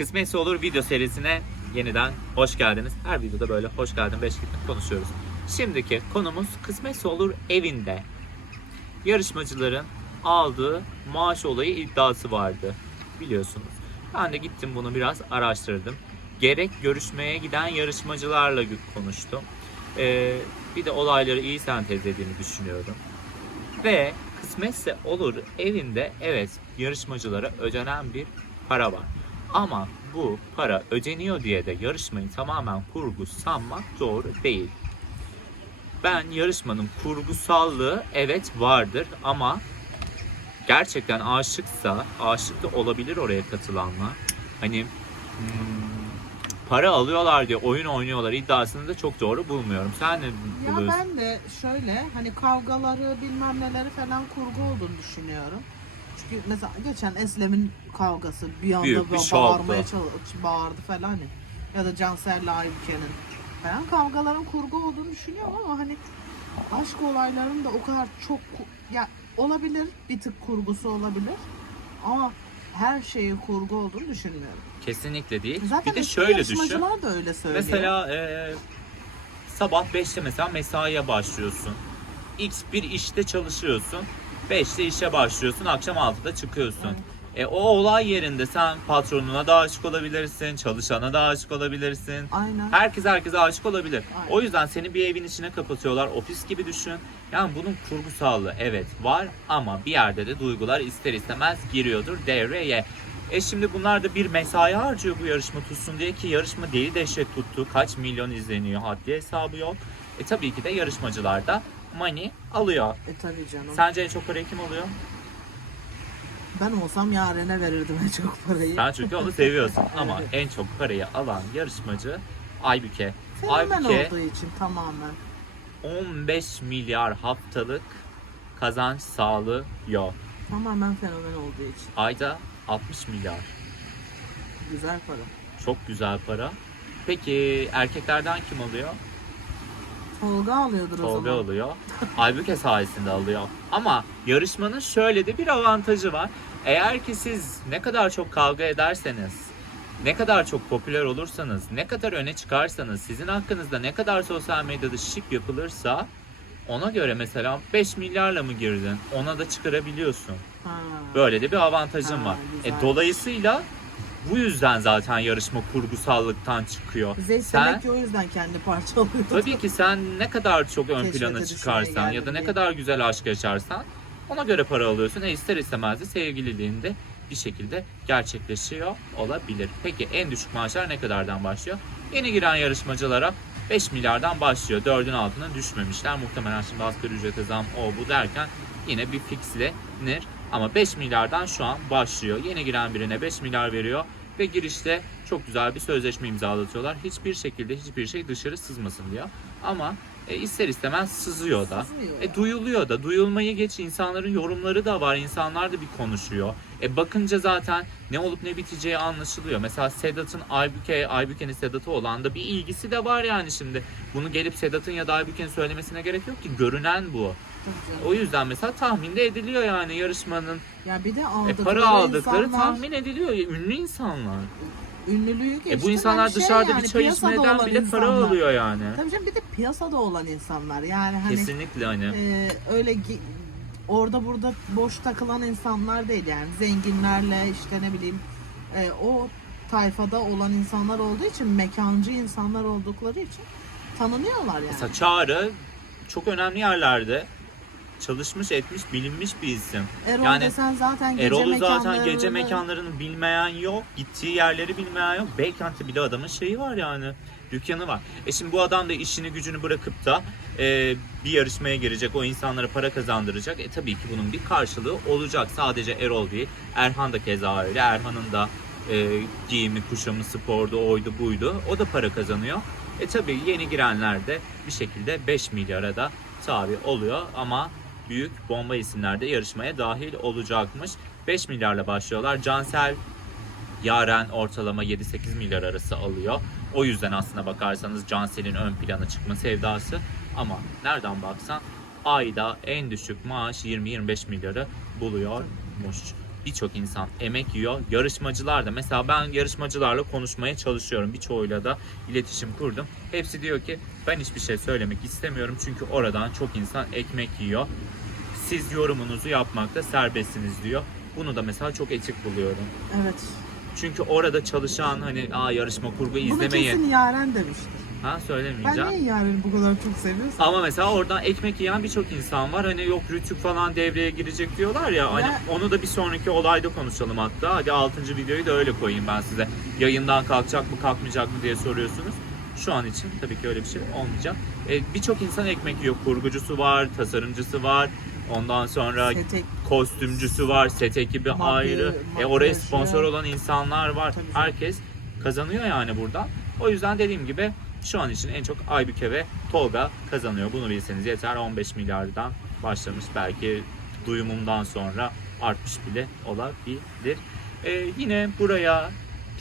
Kısmetse olur video serisine yeniden hoş geldiniz. Her videoda böyle hoş geldin 5 dakika konuşuyoruz. Şimdiki konumuz Kısmetse olur evinde. Yarışmacıların aldığı maaş olayı iddiası vardı. Biliyorsunuz. Ben de gittim bunu biraz araştırdım. Gerek görüşmeye giden yarışmacılarla konuştum. Ee, bir de olayları iyi sentezlediğini düşünüyorum. Ve kısmetse olur evinde evet yarışmacılara ödenen bir para var. Ama bu para ödeniyor diye de yarışmayı tamamen kurgu sanmak doğru değil. Ben yarışmanın kurgusallığı evet vardır ama gerçekten aşıksa aşık da olabilir oraya katılanlar. Hani hmm, para alıyorlar diye oyun oynuyorlar iddiasını da çok doğru bulmuyorum. Sen ne Ya buluyorsun? ben de şöyle hani kavgaları bilmem neleri falan kurgu olduğunu düşünüyorum. Çünkü mesela geçen Eslem'in kavgası bir anda Büyük bir ba- şovdu. bağırmaya çalış, bağırdı falan hani. Ya da Cansel'le Aybüke'nin falan kavgaların kurgu olduğunu düşünüyorum ama hani aşk olaylarının da o kadar çok ku- ya olabilir bir tık kurgusu olabilir ama her şeyi kurgu olduğunu düşünmüyorum. Kesinlikle değil. Zaten bir de eski şöyle düşün. yarışmacılar da öyle söylüyor. Mesela e, sabah 5'te mesela mesaiye başlıyorsun. X bir işte çalışıyorsun. 5'te işe başlıyorsun. Akşam 6'da çıkıyorsun. E, o olay yerinde sen patronuna da aşık olabilirsin. Çalışana da aşık olabilirsin. Aynen. Herkes herkese aşık olabilir. Aynen. O yüzden seni bir evin içine kapatıyorlar. Ofis gibi düşün. Yani bunun kurgusallığı evet var ama bir yerde de duygular ister istemez giriyordur devreye. E şimdi bunlar da bir mesai harcıyor bu yarışma tutsun diye ki yarışma deli dehşet tuttu. Kaç milyon izleniyor haddi hesabı yok. E tabii ki de yarışmacılar da money alıyor. E tabii canım. Sence en çok parayı kim alıyor? Ben olsam Yaren'e verirdim en çok parayı. Sen çünkü onu seviyorsun ama Evet. en çok parayı alan yarışmacı Aybüke. Fenomen Aybüke olduğu için tamamen. 15 milyar haftalık kazanç sağlıyor. Tamamen fenomen olduğu için. Ayda 60 milyar. Güzel para. Çok güzel para. Peki erkeklerden kim alıyor? Tolga alıyordur o Tolga zaman. alıyor. Aybüke sayesinde alıyor. Ama yarışmanın şöyle de bir avantajı var. Eğer ki siz ne kadar çok kavga ederseniz, ne kadar çok popüler olursanız, ne kadar öne çıkarsanız, sizin hakkınızda ne kadar sosyal medyada şip yapılırsa ona göre mesela 5 milyarla mı girdin? Ona da çıkarabiliyorsun. Ha. Böyle de bir avantajın Ha, var. güzel. E, dolayısıyla bu yüzden zaten yarışma kurgusallıktan çıkıyor. Bize Sen demek ki o yüzden kendi parça alıyordu. tabii ki sen ne kadar çok ön Keşfete plana çıkarsan ya da ne diye. kadar güzel aşk yaşarsan ona göre para alıyorsun. E ister istemez de sevgililiğinde bir şekilde gerçekleşiyor olabilir. Peki en düşük maaşlar ne kadardan başlıyor? Yeni giren yarışmacılara 5 milyardan başlıyor. 4'ün altına düşmemişler. Muhtemelen şimdi asgari ücrete zam o bu derken yine bir fixlenir. Ama 5 milyardan şu an başlıyor. Yeni giren birine 5 milyar veriyor ve girişte çok güzel bir sözleşme imzalatıyorlar. Hiçbir şekilde hiçbir şey dışarı sızmasın diyor. Ama e, ister istemez sızıyor da. Sızmıyor. E, duyuluyor da. Duyulmayı geç insanların yorumları da var. İnsanlar da bir konuşuyor. E bakınca zaten ne olup ne biteceği anlaşılıyor. Mesela Sedat'ın Aybüke, Aybüke'nin Sedat'a olan da bir ilgisi de var yani şimdi. Bunu gelip Sedat'ın ya da Aybüke'nin söylemesine gerek yok ki. Görünen bu. O yüzden mesela tahmin de ediliyor yani yarışmanın. Ya bir de E, aldıkları para aldıkları insanlar, tahmin ediliyor. Ünlü insanlar. Ünlülüğü geçti. E bu insanlar hani dışarıda yani, bir çay içmeden bile para insanlar. alıyor yani. Tabii canım bir de piyasada olan insanlar. Yani hani Kesinlikle hani. e, öyle orada burada boş takılan insanlar değil yani zenginlerle işte ne bileyim e, o tayfada olan insanlar olduğu için mekancı insanlar oldukları için tanınıyorlar yani. Mesela Çağrı çok önemli yerlerde çalışmış etmiş bilinmiş bir isim. Erol yani desen zaten gece Erol'u zaten gece mekanlarını bilmeyen yok. Gittiği yerleri bilmeyen yok. Beykent'te bile adamın şeyi var yani. Dükkanı var. E şimdi bu adam da işini gücünü bırakıp da e, bir yarışmaya girecek. O insanlara para kazandıracak. E tabii ki bunun bir karşılığı olacak. Sadece Erol değil. Erhan da keza öyle. Erhan'ın da e, giyimi, kuşamı, spordu, oydu, buydu. O da para kazanıyor. E tabii yeni girenler de bir şekilde 5 milyara da tabi oluyor ama büyük bomba isimler de yarışmaya dahil olacakmış. 5 milyarla başlıyorlar. Cansel Yaren ortalama 7-8 milyar arası alıyor. O yüzden aslına bakarsanız Cansel'in ön plana çıkma sevdası. Ama nereden baksan ayda en düşük maaş 20-25 milyarı buluyormuş. Birçok insan emek yiyor. Yarışmacılar da mesela ben yarışmacılarla konuşmaya çalışıyorum. Birçoğuyla da iletişim kurdum. Hepsi diyor ki ben hiçbir şey söylemek istemiyorum çünkü oradan çok insan ekmek yiyor. Siz yorumunuzu yapmakta serbestsiniz diyor. Bunu da mesela çok etik buluyorum. Evet. Çünkü orada çalışan hani aa yarışma kurgu Bunu izlemeyin. kesin Yaren demiştir. Ha Ben söylemeyeceğim. niye Yaren'i bu kadar çok seviyorsam? Ama mesela oradan ekmek yiyen birçok insan var. Hani yok Rütük falan devreye girecek diyorlar ya. Hani onu da bir sonraki olayda konuşalım hatta. Hadi 6. videoyu da öyle koyayım ben size. Yayından kalkacak mı kalkmayacak mı diye soruyorsunuz. Şu an için tabii ki öyle bir şey olmayacak. E, birçok insan ekmek yiyor. Kurgucusu var, tasarımcısı var. Ondan sonra Setek kostümcüsü var, set ekibi Madde- ayrı. E oraya sponsor olan insanlar var. Tabii canım. Herkes kazanıyor yani buradan. O yüzden dediğim gibi şu an için en çok Aybüke ve Tolga kazanıyor. Bunu bilseniz yeter. 15 milyardan başlamış. Belki duyumumdan sonra artmış bile olabilir. E, yine buraya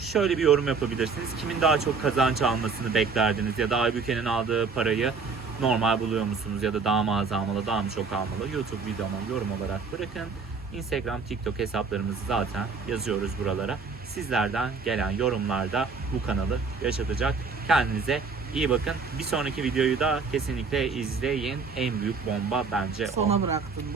şöyle bir yorum yapabilirsiniz. Kimin daha çok kazanç almasını beklerdiniz ya da Aybüke'nin aldığı parayı normal buluyor musunuz ya da daha mı az almalı, daha mı çok almalı? YouTube videoma yorum olarak bırakın. Instagram, TikTok hesaplarımızı zaten yazıyoruz buralara. Sizlerden gelen yorumlarda bu kanalı yaşatacak. Kendinize iyi bakın. Bir sonraki videoyu da kesinlikle izleyin. En büyük bomba bence o. sona bıraktın bu.